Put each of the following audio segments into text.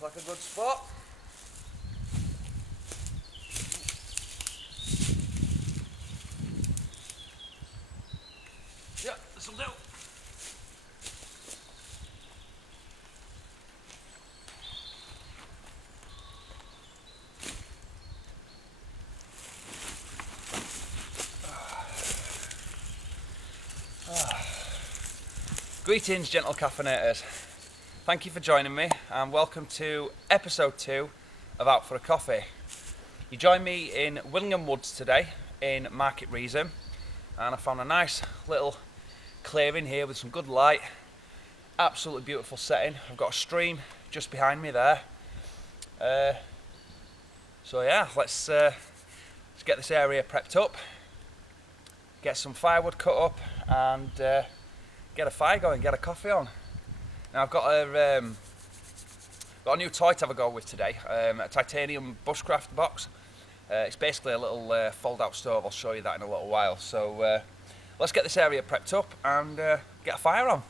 Looks like a good spot. Yeah, this'll do. Greetings, gentle caffeinators. Thank you for joining me and welcome to episode 2 of Out for a Coffee. You join me in Willingham Woods today in Market Rasen, and I found a nice little clearing here with some good light. Absolutely beautiful setting. I've got a stream just behind me there. So yeah, let's get this area prepped up, get some firewood cut up and get a fire going, get a coffee on. Now I've got a new toy to have a go with today, a titanium bushcraft box. It's basically a little fold-out stove. I'll show you that in a little while. So let's get this area prepped up and get a fire on.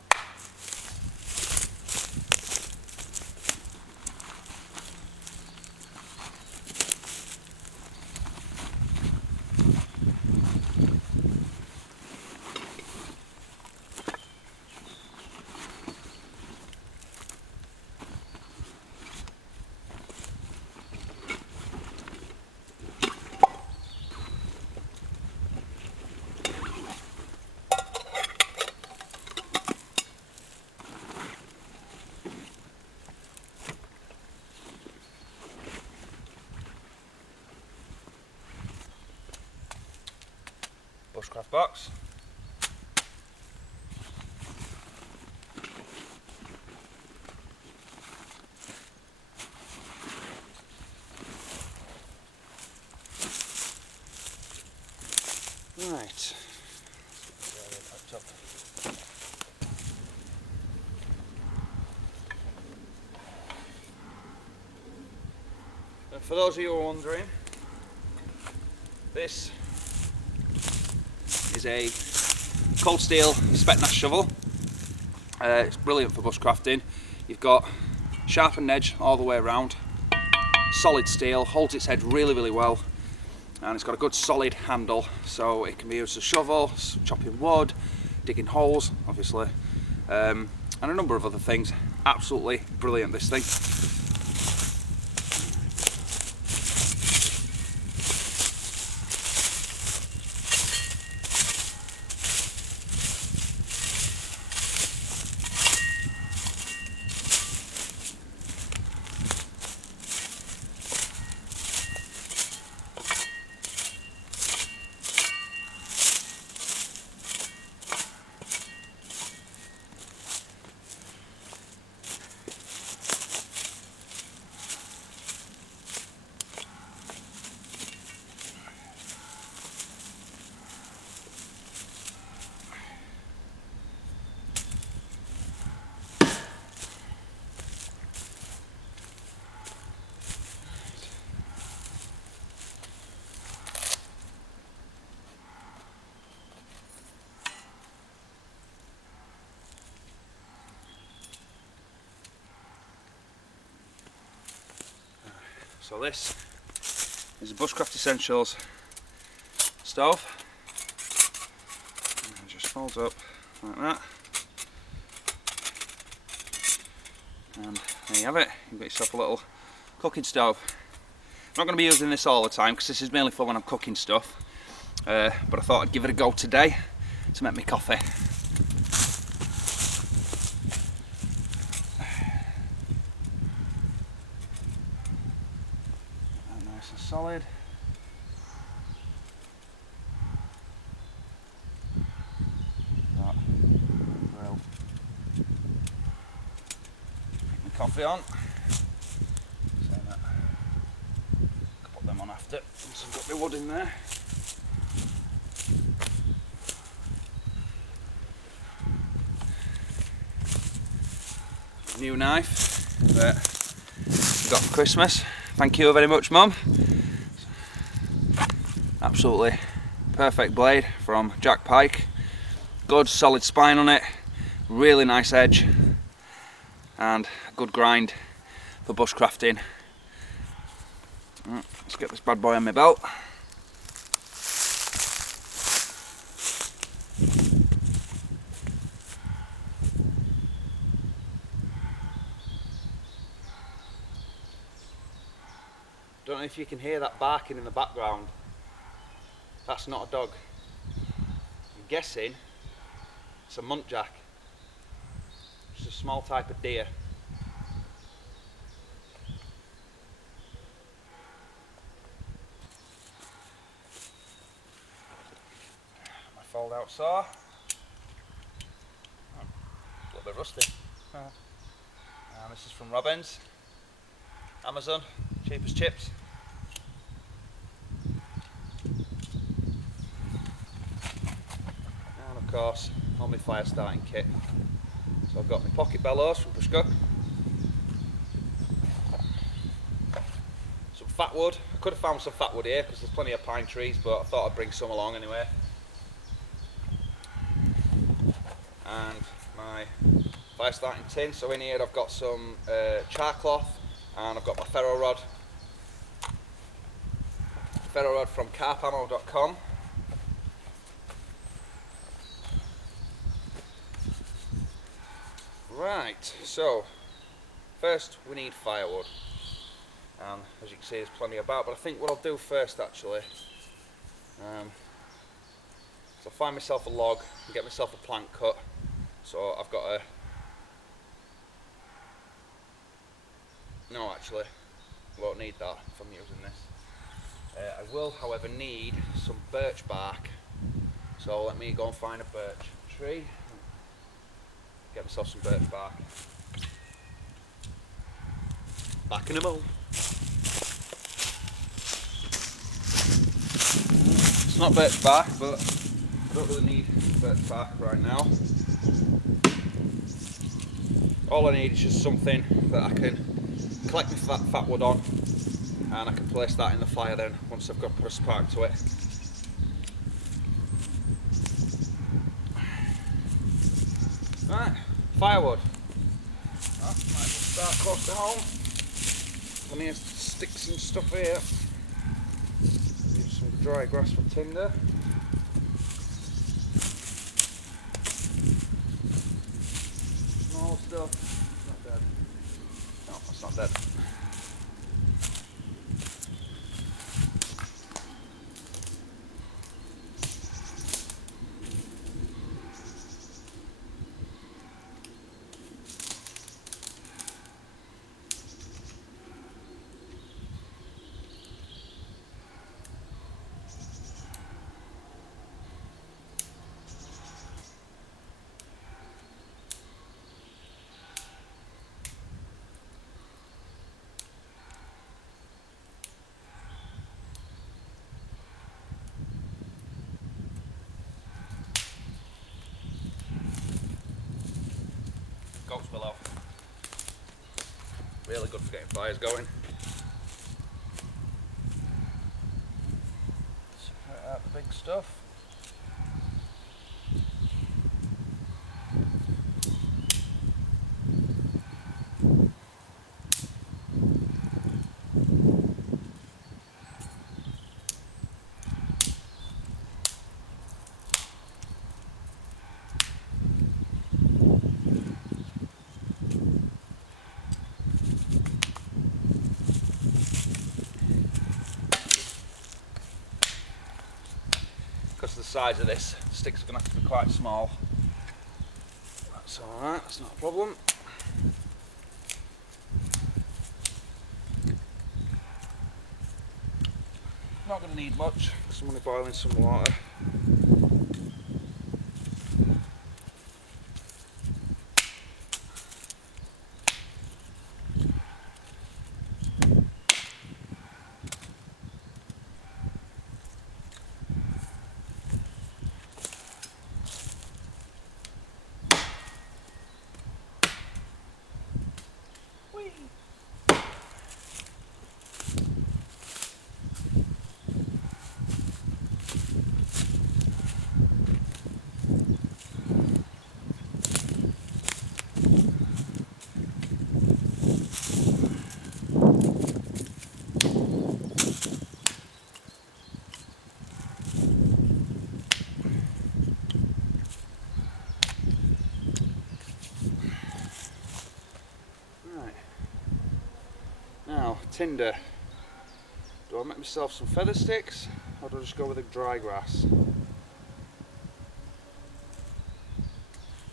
Bushcraft box. Right. And for those of you who are wondering, this is a cold steel spec nash shovel. It's brilliant for bushcrafting. You've got sharpened edge all the way around, solid steel, holds its head really well, and it's got a good solid handle, so it can be used as a shovel, chopping wood, digging holes obviously, and a number of other things. Absolutely brilliant, this thing. So this is a Bushcraft Essentials stove. And it just folds up like that. And there you have it. You've got yourself a little cooking stove. I'm not going to be using this all the time because this is mainly for when I'm cooking stuff. But I thought I'd give it a go today to make me coffee. Nice and solid. That grill. Put my coffee on. So that I'll put them on after once I've got my wood in there. New knife that I got for Christmas. Thank you very much, Mum. Absolutely perfect blade from Jack Pike. Good solid spine on it, really nice edge, and a good grind for bushcrafting. Let's get this bad boy on my belt. Don't know if you can hear that barking in the background. That's not a dog. I'm guessing it's a muntjac. It's a small type of deer. My fold out saw. Oh, a little bit rusty. Oh. And this is from Robbins. Amazon, cheap as chips. And of course, all my fire starting kit. So I've got my pocket bellows from Bushcraft. Some fat wood. I could have found some fat wood here because there's plenty of pine trees, but I thought I'd bring some along anyway. And my fire starting tin. So in here I've got some char cloth. And I've got my ferro rod from carpammo.com. Right, so first we need firewood, and as you can see there's plenty about, but I think what I'll do first actually is I'll find myself a log and get myself a plank cut. So I've got a no, actually, I won't need that if I'm using this. I will, however, need some birch bark. So let me go and find a birch tree. Get myself some birch bark. Back in a moment. It's not birch bark, but I don't really need birch bark right now. All I need is just something that I can collect my fat wood on, and I can place that in the fire then once I've got put a spark to it. Right, firewood. Oh, might as well start close to home. Plenty of sticks and stuff here. Need some dry grass for tinder. Small stuff. Not dead. No, that's not dead. Goats below. Really good for getting fires going. Separate out the big stuff. Because of the size of this, the sticks are going to have to be quite small. That's alright, that's not a problem. Not going to need much, because I'm only boiling some water. tinder. Do I make myself some feather sticks, or do I just go with the dry grass?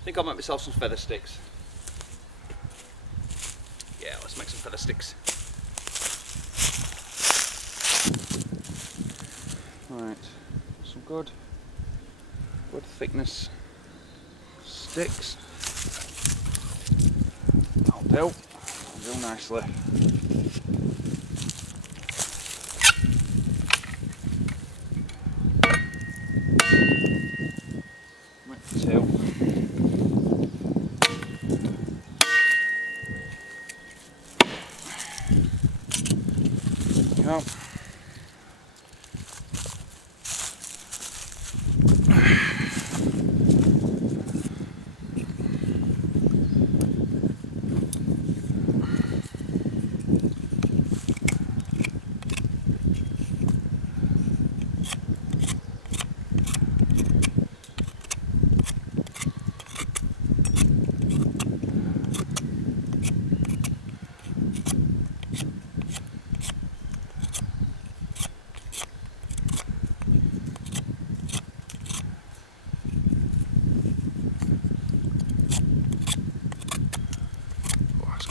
I think I'll make myself some feather sticks. Yeah, let's make some feather sticks. Right, some good thickness sticks. That'll do nicely. Make two. There we go.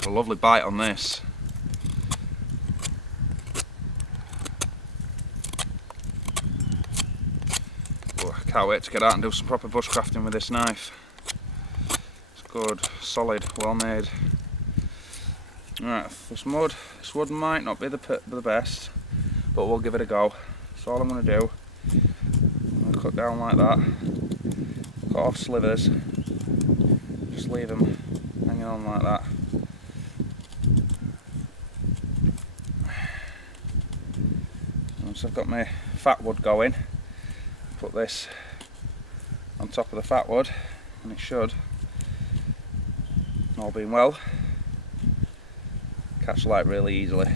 A lovely bite on this. Oh, I can't wait to get out and do some proper bushcrafting with this knife. It's good, solid, well made. Right, this wood might not be the best, but we'll give it a go. That's all I'm going to do. I'm going to cut down like that, cut off slivers, just leave them hanging on like that. Once I've got my fat wood going, put this on top of the fat wood, and it should, all being well, catch light really easily.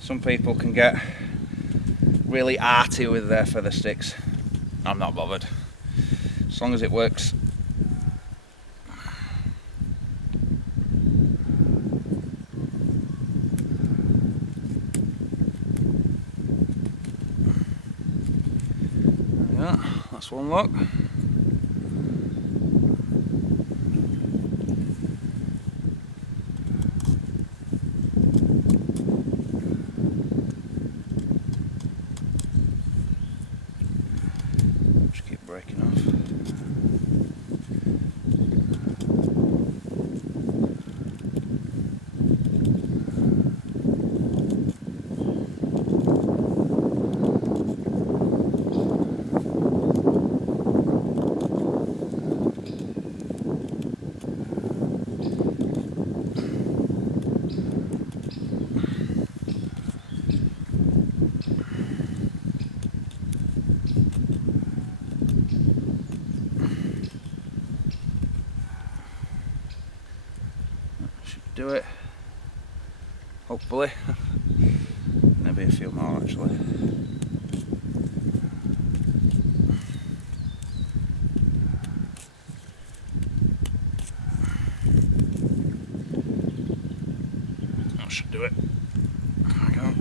Some people can get really arty with their feather sticks. I'm not bothered, as long as it works. Yeah, that's one look. Just keep breaking off. Do it, hopefully. Maybe a few more actually. That should do it. There we go.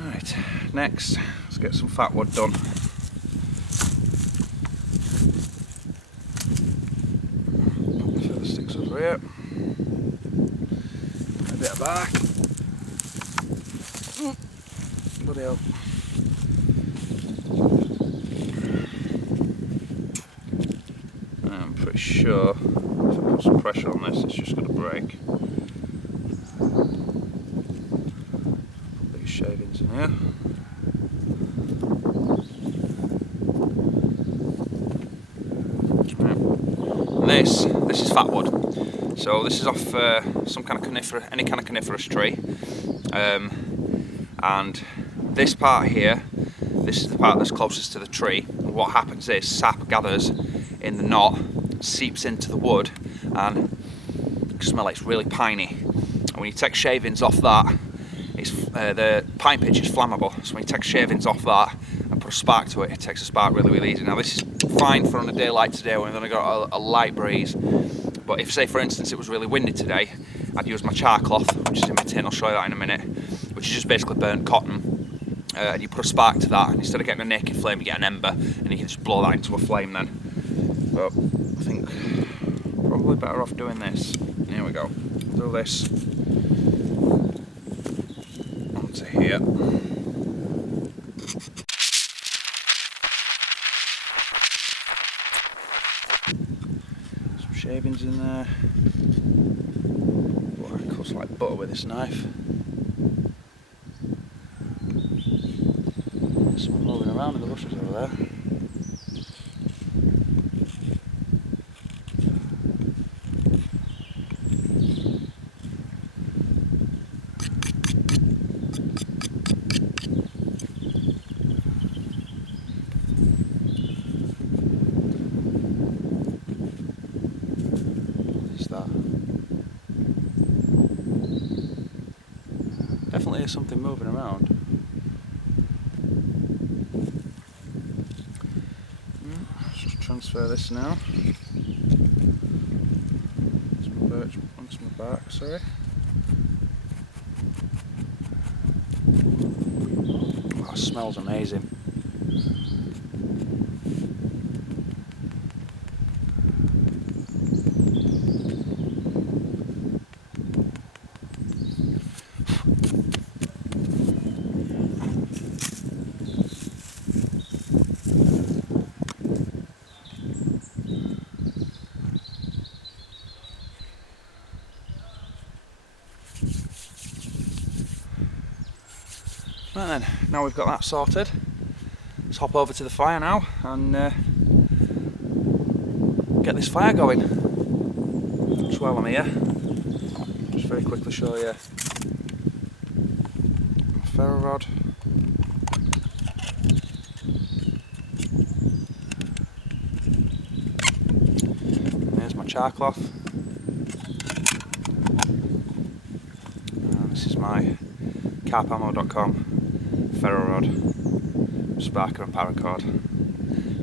Right, next, let's get some fat wood done. Here. A bit of bark. Bloody hell. I'm pretty sure if I put some pressure on this, it's just going to break. Put these shavings in here. Right. This is fat wood. So this is off some kind of any kind of coniferous tree, and this part here, this is the part that's closest to the tree. And what happens is sap gathers in the knot, seeps into the wood, and you can smell it's really piney. And when you take shavings off that, the pine pitch is flammable. So when you take shavings off that and put a spark to it, it takes a spark really easy. Now this is fine for on a day like today when we've only got a light breeze, but if, say for instance, it was really windy today, I'd use my char cloth, which is in my tin, I'll show you that in a minute, which is just basically burnt cotton, and you put a spark to that, and instead of getting a naked flame, you get an ember, and you can just blow that into a flame then. But I think probably better off doing this. Here we go. Do this onto here. Some shavings in there. Oh, it cuts like butter with this knife. There's someone moving around in the bushes over there. Definitely is something moving around. Just transfer this now. It's my birch onto my back, sorry. Oh, it smells amazing. Right then, now we've got that sorted, let's hop over to the fire now and get this fire going. Just while I'm here, just very quickly show you my ferro rod. And there's my char cloth. And this is my carpammo.com ferro rod, sparker and paracord.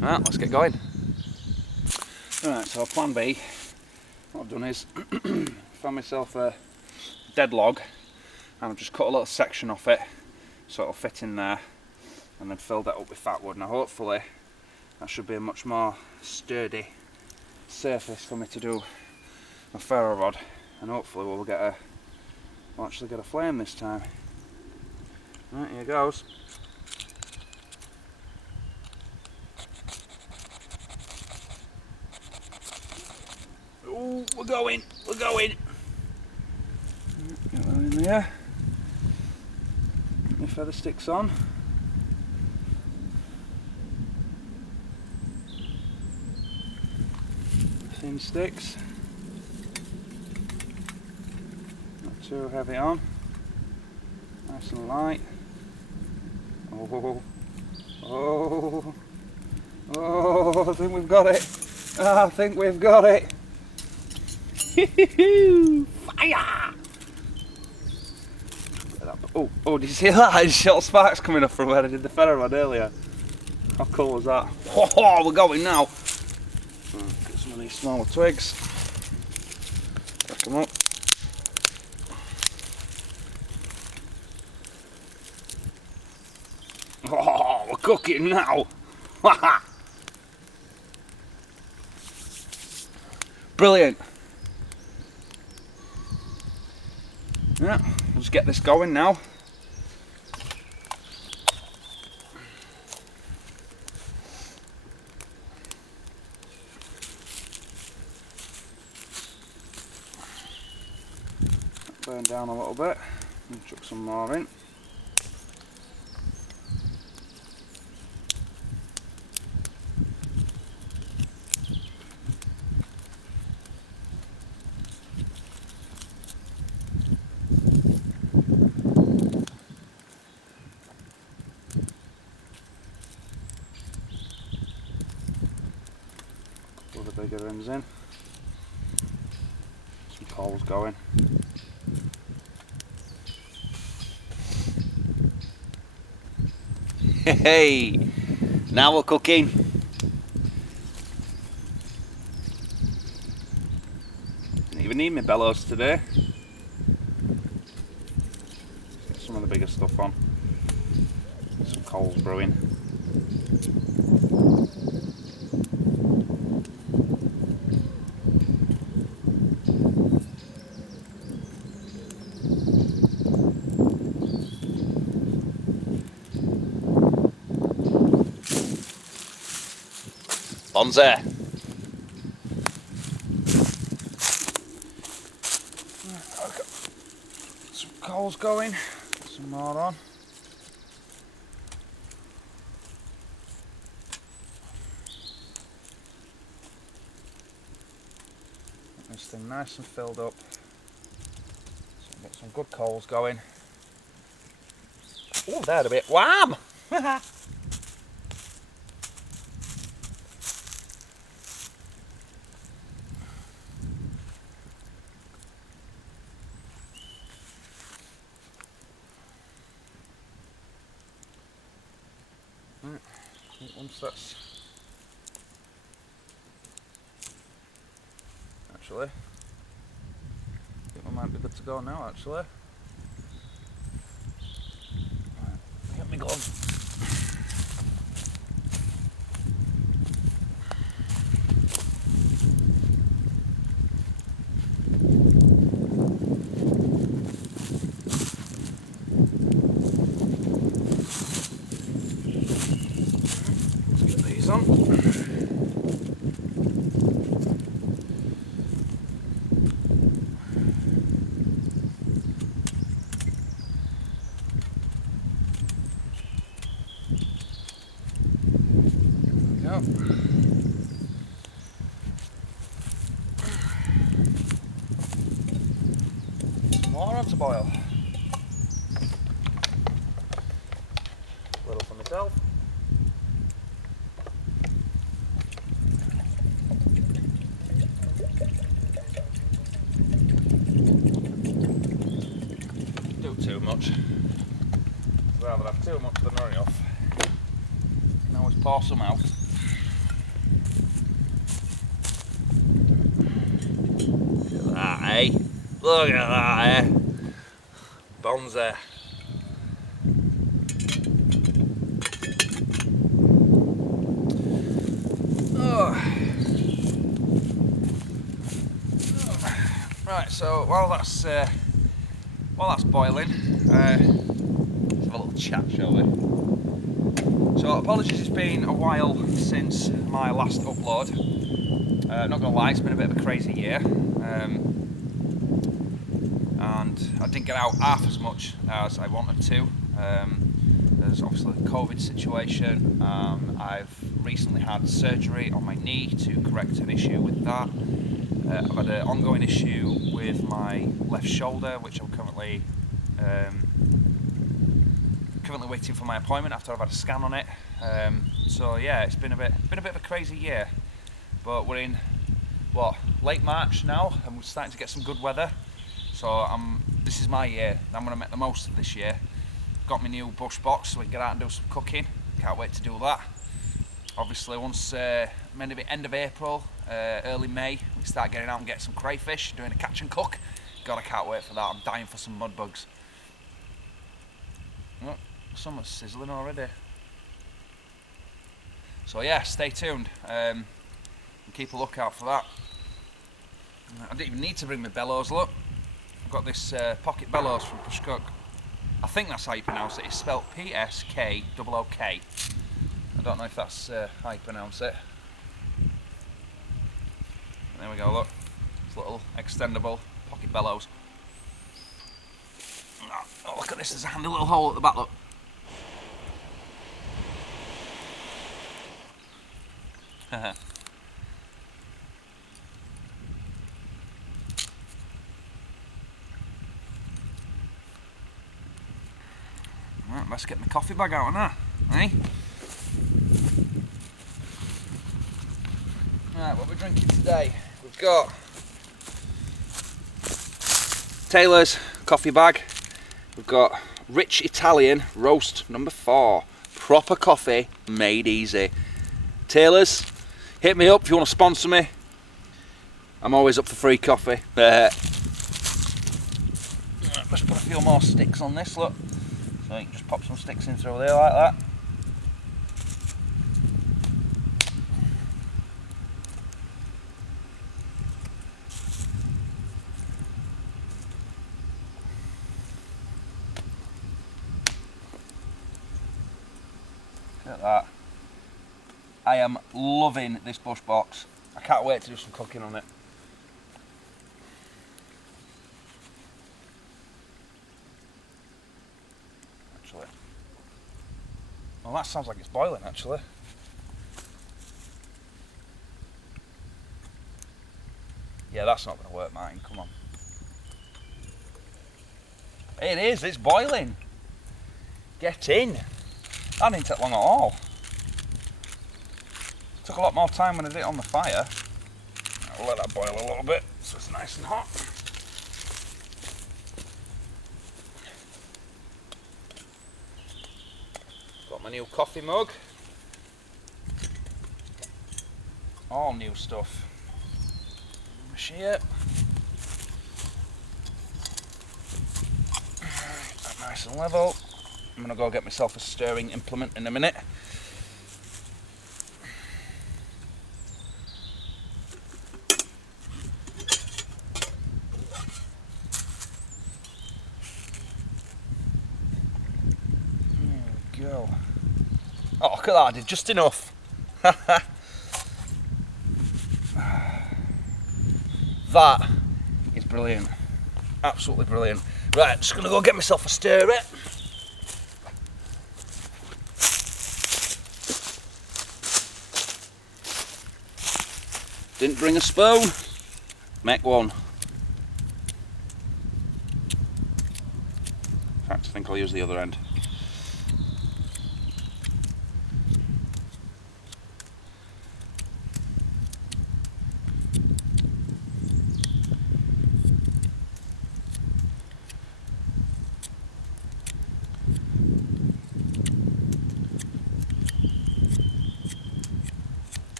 Right, let's get going. Right, so plan B, what I've done is found myself a dead log and I've just cut a little section off it so it'll fit in there, and then filled that up with fat wood. Now hopefully that should be a much more sturdy surface for me to do my ferro rod, and hopefully we'll actually get a flame this time. Right, here goes. Oh, we're going. Get that in there. Get my feather sticks on. Thin sticks. Not too heavy on. Nice and light. Oh, I think we've got it. Fire! Oh, did you see that? There's little sparks coming up from where I did the ferro rod earlier. How cool was that? Oh, we're going now. Get some of these smaller twigs. Crack them up. Oh, we're cooking now! Brilliant! Yeah, we'll just get this going now. Burn down a little bit and chuck some more in. Pull the bigger ends in. Some coals going. Hey! Now we're cooking. Didn't even need my bellows today. Get some of the bigger stuff on. Some coals brewing. Bonza. I've got some coals going, some more on. Get this thing nice and filled up. So get some good coals going. Oh, they're a bit warm. Once that's actually, I think we might be good to go now. Actually, right, get my gloves. On. There we go. Some more on to boil. A little for myself. Too much. I'd rather have too much than not enough. You can always pour some out. Look at that, eh? Look at that, eh? Bonza. Oh. Right, so while that's boiling, let's have a little chat, shall we? So apologies, it's been a while since my last upload. Not gonna lie, it's been a bit of a crazy year, and I didn't get out half as much as I wanted to. There's obviously the COVID situation. I've recently had surgery on my knee to correct an issue with that. I've had an ongoing issue with my left shoulder, which I'm currently waiting for my appointment after I've had a scan on it. So yeah, it's been a bit of a crazy year, but we're in late March now, and we're starting to get some good weather. So this is my year. I'm going to make the most of this year. Got my new bush box, so we can get out and do some cooking. Can't wait to do that. Obviously, once maybe end of April, early May, we start getting out and getting some crayfish, doing a catch and cook. God, I can't wait for that. I'm dying for some mud bugs. Oh, someone's sizzling already. So yeah, stay tuned and keep a lookout for that. I didn't even need to bring my bellows, look. I've got this pocket bellows from Bushcraft. I think that's how you pronounce it. It's spelled P-S-K-O-O-K. I don't know if that's how you pronounce it. There we go, look. It's a little extendable pocket bellows. Oh, look at this, there's a handy little hole at the back, look. Right, let's get my coffee bag out on that, eh? Right, what we're drinking today, we've got Taylor's coffee bag. We've got Rich Italian Roast number 4, proper coffee made easy. Taylors, hit me up if you want to sponsor me. I'm always up for free coffee. Let's put a few more sticks on this, look. So you can just pop some sticks in through there like that. Look at that. I am loving this bush box. I can't wait to do some cooking on it. Actually. Well, that sounds like it's boiling actually. Yeah, that's not going to work, mine. Come on. It is, it's boiling. Get in. That didn't take long at all. Took a lot more time when I did it on the fire. I'll let that boil a little bit so it's nice and hot. Got my new coffee mug. All new stuff. Shear. Nice and level. I'm going to go get myself a stirring implement in a minute. There we go. Oh, look at that, I did just enough. That is brilliant. Absolutely brilliant. Right, just going to go get myself a stirrer. Didn't bring a spoon. Make one. In fact, I think I'll use the other end.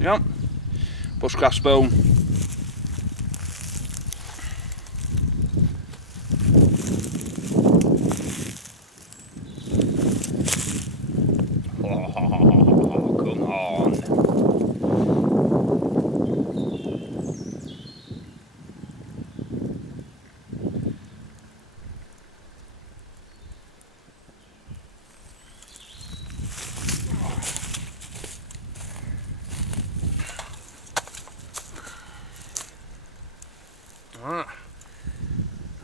Yep, bushcraft spoon. Oh, come on.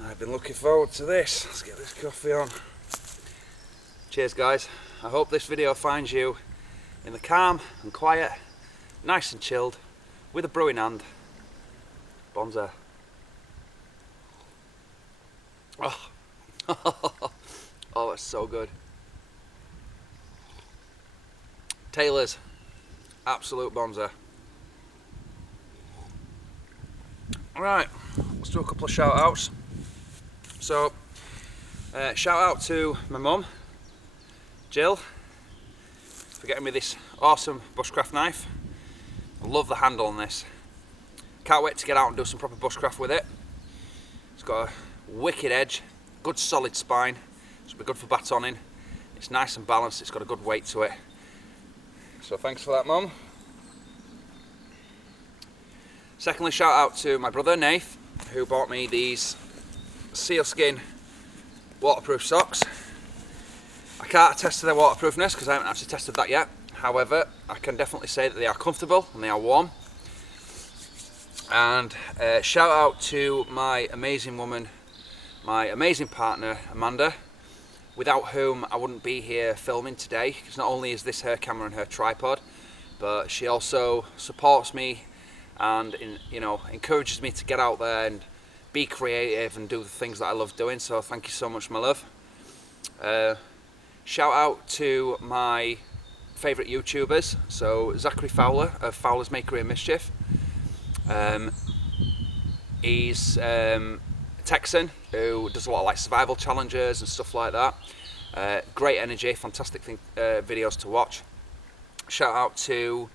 I've been looking forward to this. Let's get this coffee on. Cheers guys. I hope this video finds you in the calm and quiet, nice and chilled, with a brew in hand. Bonza. Oh, oh, that's so good. Taylor's, absolute bonza. Right, let's do a couple of shout outs. So, shout out to my mum, Jill, for getting me this awesome bushcraft knife. I love the handle on this. Can't wait to get out and do some proper bushcraft with it. It's got a wicked edge, good solid spine, so it'll be good for batoning. It's nice and balanced, it's got a good weight to it. So thanks for that, Mum. Secondly, shout out to my brother Nath, who bought me these sealskin waterproof socks. I can't attest to their waterproofness because I haven't actually tested that yet. However, I can definitely say that they are comfortable and they are warm. And shout out to my amazing woman, my amazing partner Amanda, without whom I wouldn't be here filming today, because not only is this her camera and her tripod, but she also supports me and encourages me to get out there and be creative and do the things that I love doing. So thank you so much, my love. Shout out to my favourite YouTubers, so Zachary Fowler of Fowler's Makery and Mischief. He's Texan who does a lot of like survival challenges and stuff like that. Great energy, fantastic videos to watch. Shout out to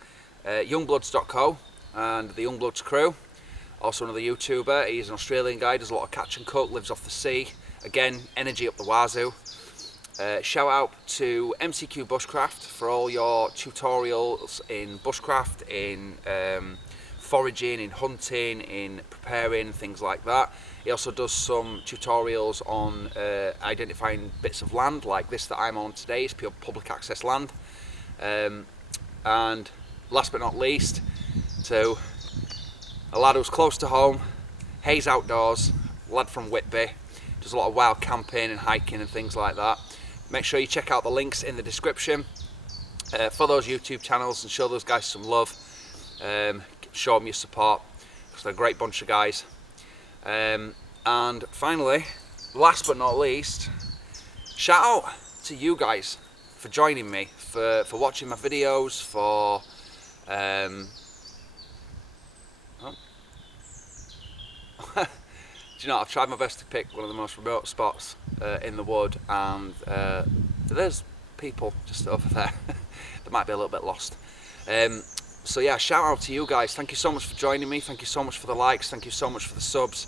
youngbloods.co and the Youngbloods crew. Also another YouTuber, he's an Australian guy, does a lot of catch and cook, lives off the sea. Again, energy up the wazoo. Shout out to MCQ Bushcraft for all your tutorials in bushcraft, in foraging, in hunting, in preparing, things like that. He also does some tutorials on identifying bits of land like this that I'm on today. It's pure public access land. And last but not least, to a lad who's close to home, Haze Outdoors, lad from Whitby, does a lot of wild camping and hiking and things like that. Make sure you check out the links in the description for those YouTube channels and show those guys some love. Show them your support, because they're a great bunch of guys. And finally, last but not least, shout out to you guys for joining me, for watching my videos, for do you know, I've tried my best to pick one of the most remote spots in the wood, and there's people just over there that might be a little bit lost. So yeah, shout out to you guys. Thank you so much for joining me. Thank you so much for the likes. Thank you so much for the subs.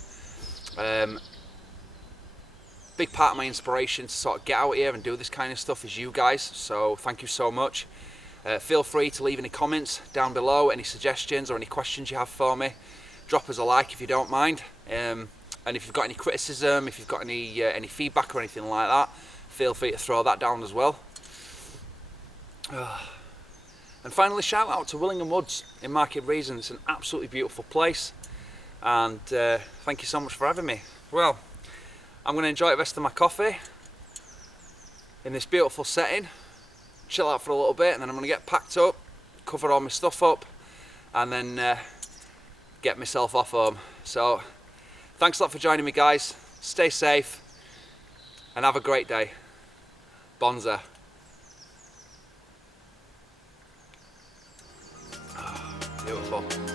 Big part of my inspiration to sort of get out here and do this kind of stuff is you guys. So thank you so much. Feel free to leave any comments down below, any suggestions or any questions you have for me. Drop us a like if you don't mind. And if you've got any criticism, if you've got any feedback or anything like that, feel free to throw that down as well. And finally, shout out to Willingham Woods in Market Rasen. It's an absolutely beautiful place, and thank you so much for having me. Well, I'm going to enjoy the rest of my coffee in this beautiful setting, chill out for a little bit, and then I'm going to get packed up, cover all my stuff up, and then get myself off home. So thanks a lot for joining me, guys. Stay safe and have a great day. Bonza. Beautiful.